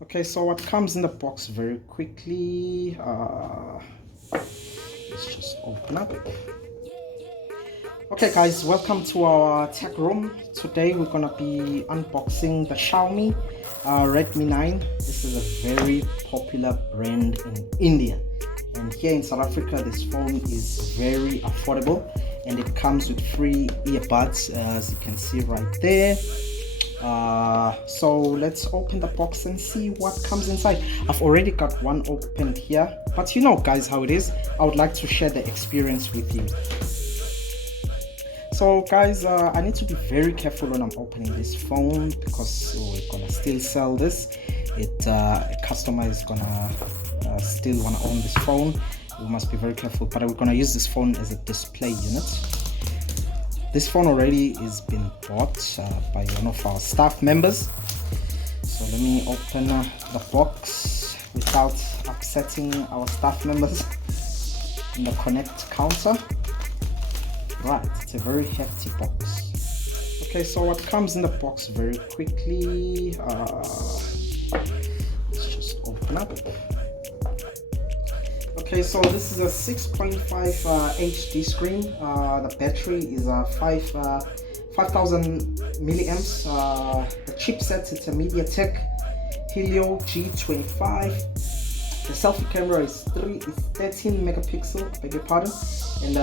Okay, so what comes in the box very quickly, let's just open up. Okay guys, welcome to our tech room. Today we're gonna be unboxing the Xiaomi Redmi 9. This is a very popular brand in India, and here in South Africa this phone is very affordable and it comes with free earbuds, as you can see right there. So let's open the box and see what comes inside. I've already got one opened here, but you know guys how it is. I would like to share the experience with you. So guys, I need to be very careful when I'm opening this phone because we're gonna still sell this. A customer is gonna still wanna own this phone. We must be very careful, but we're gonna use this phone as a display unit. This phone already is been bought by one of our staff members. So let me open the box without upsetting our staff members in the connect counter. Right, it's a very hefty box. Okay, so what comes in the box very quickly, let's just open up. Okay, so this is a 6.5 HD screen. The battery is 5000 milliamps. The chipset, it's a MediaTek Helio G25. The selfie camera is 13 megapixel, I beg your pardon, and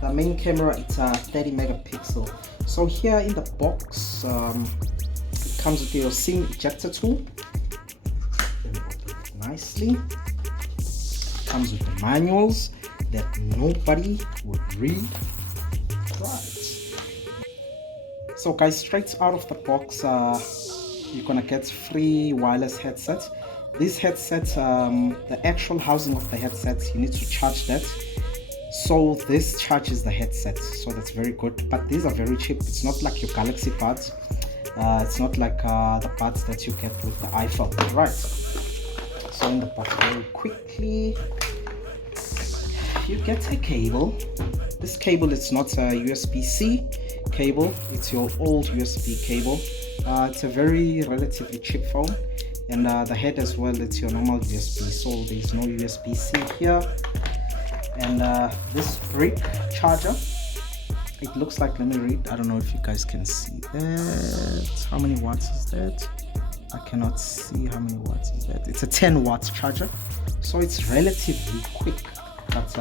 the main camera it's 30 megapixel. So here in the box, it comes with your SIM ejector tool. Let me open it nicely. Comes with the manuals that nobody would read. Right. So guys, straight out of the box, you're gonna get free wireless headset. This headset, the actual housing of the headset, you need to charge that. So this charges the headset, so that's very good. But these are very cheap. It's not like your Galaxy buds. It's not like the buds that you get with the iPhone. Right. So in the box very quickly, you get a cable. This cable is not a USB-C cable, it's your old USB cable. It's a very relatively cheap phone, and the head as well, it's your normal USB, so there's no USB-C here. And this brick charger, it looks like, let me read, I don't know if you guys can see that. How many watts is that? I cannot see how many watts is that. It's a 10 watts charger, so it's relatively quick, but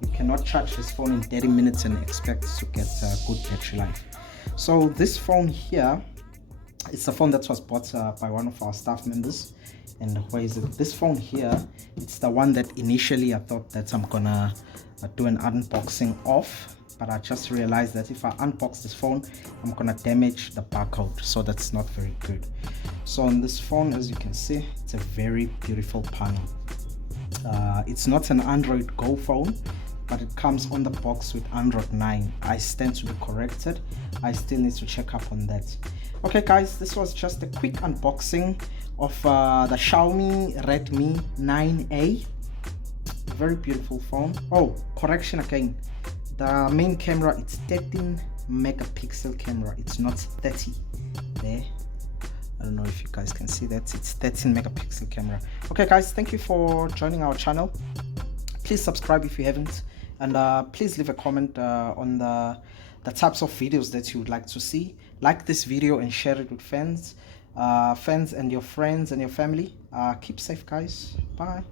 you cannot charge this phone in 30 minutes and expect to get good battery life. So this phone here, it's a phone that was bought by one of our staff members. And where is it? This phone here, it's the one that initially I thought that I'm gonna do an unboxing of, but I just realized that if I unbox this phone, I'm gonna damage the barcode, so that's not very good. So on this phone, as you can see, it's a very beautiful panel. It's not an Android Go phone, but it comes on the box with Android 9. I stand to be corrected. I still need to check up on that. Okay guys, this was just a quick unboxing of the Xiaomi Redmi 9A. Very beautiful phone. Oh, correction again. The main camera, it's 13 megapixel camera. It's not 30 there. I don't know if you guys can see that. It's 13 megapixel camera. Okay guys, thank you for joining our channel. Please subscribe if you haven't, and please leave a comment on the types of videos that you would like to see. Like this video and share it with friends and your friends and your family. Keep safe guys. Bye.